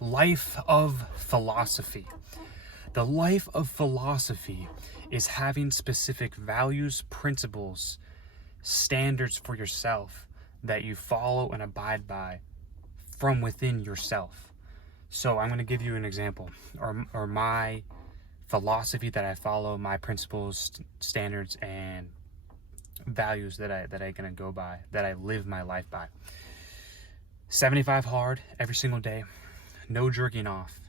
Life of philosophy. The life of philosophy is having specific values, principles, standards for yourself that you follow and abide by from within yourself. So I'm going to give you an example, or my philosophy that I follow, my principles, standards, and values that I gonna go by, that I live my life by. 75 hard every single day, no jerking off,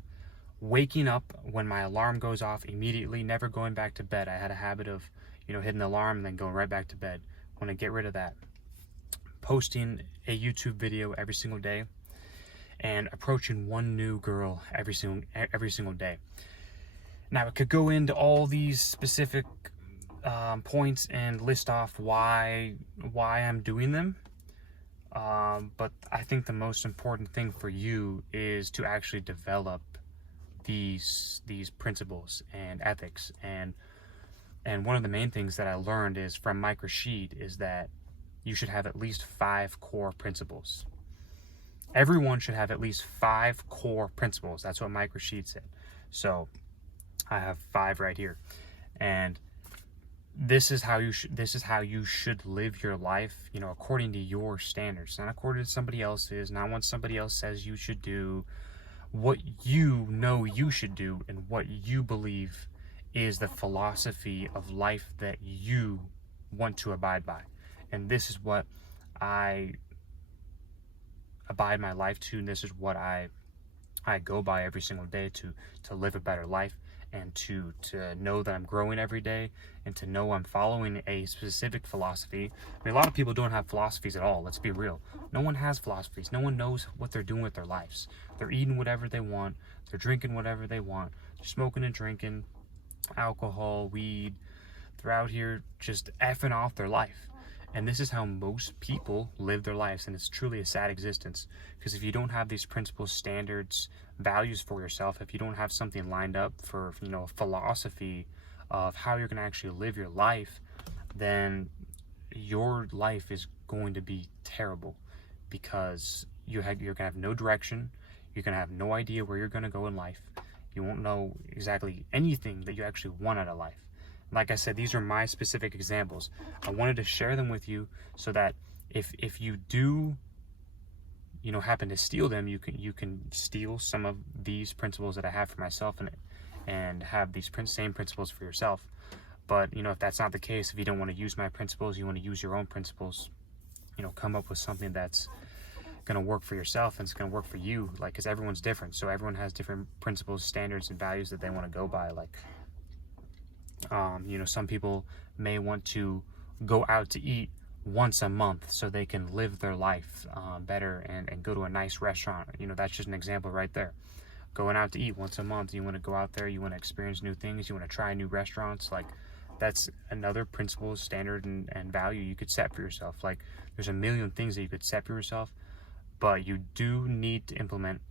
waking up when my alarm goes off immediately, never going back to bed. I had a habit of, hitting the alarm and then going right back to bed. I want to get rid of that. Posting a YouTube video every single day, and approaching one new girl every single day. Now, I could go into all these specific points and list off why I'm doing them. But I think the most important thing for you is to actually develop these principles and ethics. And one of the main things that I learned is from Mike Rashid is that you should have at least 5 core principles. Everyone should have at least 5 core principles. That's what Mike Rashid said. So I have 5 right here, and this is how you should live your life, according to your standards, not according to somebody else's, not what somebody else says you should do. What you know you should do, and what you believe is the philosophy of life that you want to abide by. And this is what I abide my life to, and this is what I go by every single day to live a better life, and to know that I'm growing every day, and to know I'm following a specific philosophy. I mean, a lot of people don't have philosophies at all. Let's be real. No one has philosophies. No one knows what they're doing with their lives. They're eating whatever they want. They're drinking whatever they want. They're smoking and drinking alcohol, weed. They're out here just effing off their life. And this is how most people live their lives, and it's truly a sad existence. Because if you don't have these principles, standards, values for yourself, if you don't have something lined up for, a philosophy of how you're going to actually live your life, then your life is going to be terrible, because you're going to have no direction. You're going to have no idea where you're going to go in life. You won't know exactly anything that you actually want out of life. Like I said, these are my specific examples. I wanted to share them with you so that if you do, happen to steal them, you can steal some of these principles that I have for myself, and have these same principles for yourself. But if that's not the case, if you don't want to use my principles, you want to use your own principles, come up with something that's going to work for yourself and it's going to work for you, because everyone's different. So everyone has different principles, standards, and values that they want to go by. Some people may want to go out to eat once a month so they can live their life better, and go to a nice restaurant. That's just an example right there. Going out to eat once a month, you want to go out there, you want to experience new things, you want to try new restaurants. That's another principle, standard, and value you could set for yourself. There's a million things that you could set for yourself, but you do need to implement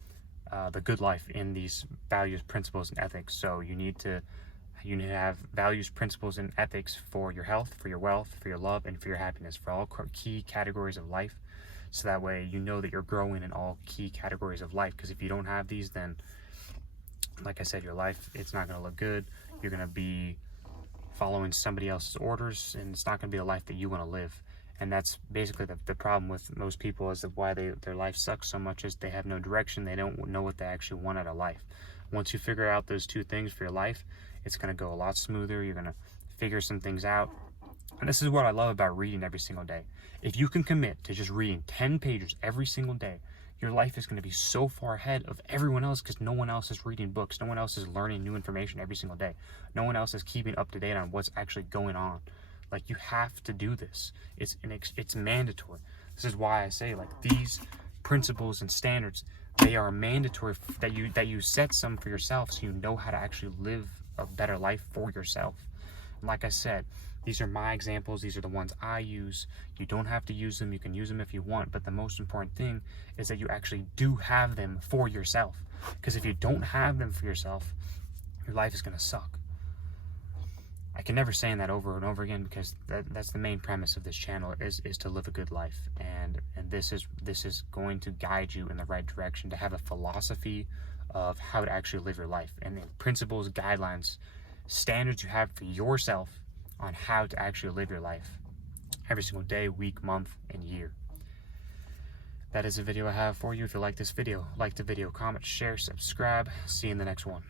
the good life in these values, principles, and ethics. So you need to have values, principles, and ethics for your health, for your wealth, for your love, and for your happiness, for all key categories of life. So that way you know that you're growing in all key categories of life. Because if you don't have these, then, like I said, your life, it's not going to look good. You're going to be following somebody else's orders, and it's not going to be a life that you want to live. And that's basically the problem with most people, is why their life sucks so much, is they have no direction. They don't know what they actually want out of life. Once you figure out those 2 things for your life, it's going to go a lot smoother. You're going to figure some things out. And this is what I love about reading every single day. If you can commit to just reading 10 pages every single day, your life is going to be so far ahead of everyone else, because no one else is reading books. No one else is learning new information every single day. No one else is keeping up to date on what's actually going on. You have to do this. It's mandatory. This is why I say, these principles and standards, they are mandatory, that you set some for yourself, so you know how to actually live a better life for yourself. And like I said, these are my examples. These are the ones I use. You don't have to use them. You can use them if you want. But the most important thing is that you actually do have them for yourself. Because if you don't have them for yourself, your life is going to suck. I can never say that over and over again, because that's the main premise of this channel, is to live a good life, and this is going to guide you in the right direction, to have a philosophy of how to actually live your life, and the principles, guidelines, standards you have for yourself on how to actually live your life every single day, week, month, and year. That is a video I have for you. If you like this video, like the video, comment, share, subscribe. See you in the next one.